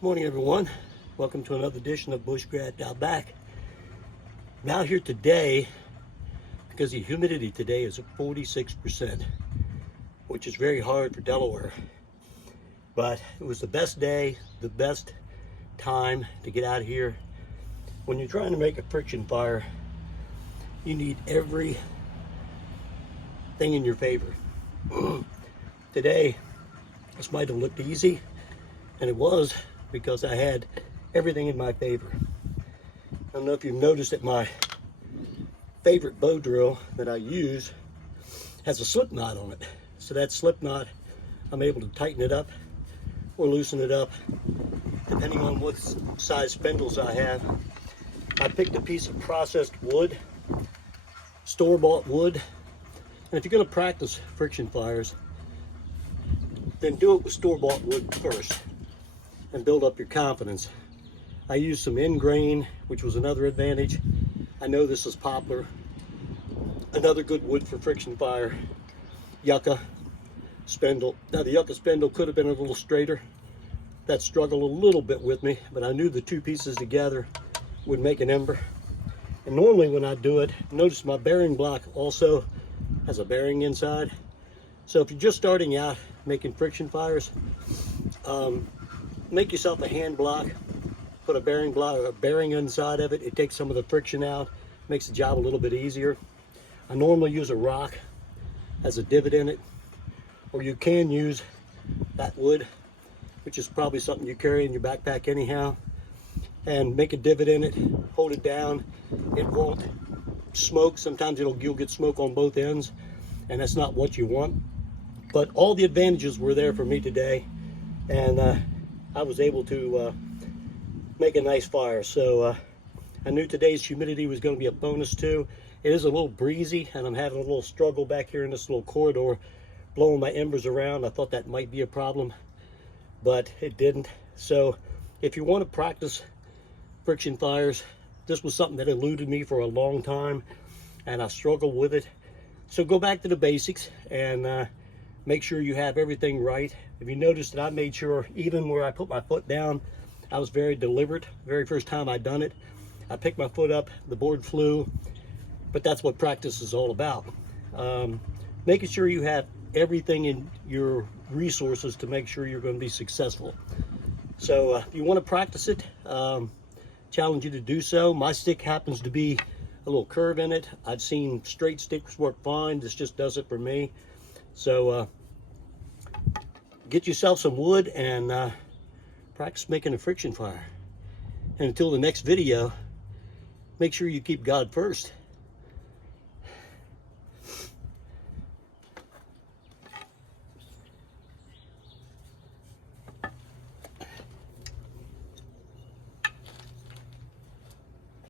Morning, everyone. Welcome to another edition of Bushcraft Out Back. I'm out here today because the humidity today is at 46%, which is very hard for Delaware. But it was the best day, the best time to get out here. When you're trying to make a friction fire, you need everything in your favor. Today, this might have looked easy, and it was, because I had everything in my favor. I don't know if you've noticed that my favorite bow drill that I use has a slip knot on it. So that slip knot, I'm able to tighten it up or loosen it up depending on what size spindles I have. I picked a piece of processed wood, store-bought wood, and if you're going to practice friction fires, then do it with store-bought wood first and build up your confidence. I used some end grain, which was another advantage. I know this is poplar. Another good wood for friction fire, yucca spindle. Now the yucca spindle could have been a little straighter. That struggled a little bit with me, but I knew the two pieces together would make an ember. And normally when I do it, notice my bearing block also has a bearing inside. So if you're just starting out making friction fires, make yourself a hand block, put a bearing block, a bearing inside of it. It takes some of the friction out, makes the job a little bit easier. I normally use a rock as a divot in it, or you can use that wood, which is probably something you carry in your backpack anyhow, and make a divot in it, hold it down. It won't smoke. Sometimes you'll get smoke on both ends, and that's not what you want. But all the advantages were there for me today, and I was able to make a nice fire. So I knew today's humidity was going to be a bonus too. It is a little breezy, and I'm having a little struggle back here in this little corridor, blowing my embers around. I thought that might be a problem, but it didn't. So if you want to practice friction fires, this was something that eluded me for a long time, and I struggled with it. So go back to the basics and make sure you have everything right. If you notice that I made sure, even where I put my foot down, I was very deliberate. Very first time I done it, I picked my foot up, the board flew, but that's what practice is all about. Making sure you have everything in your resources to make sure you're going to be successful. So if you want to practice it, challenge you to do so. My stick happens to be a little curve in it. I've seen straight sticks work fine. This just does it for me. So get yourself some wood and practice making a friction fire. And until the next video, make sure you keep God first.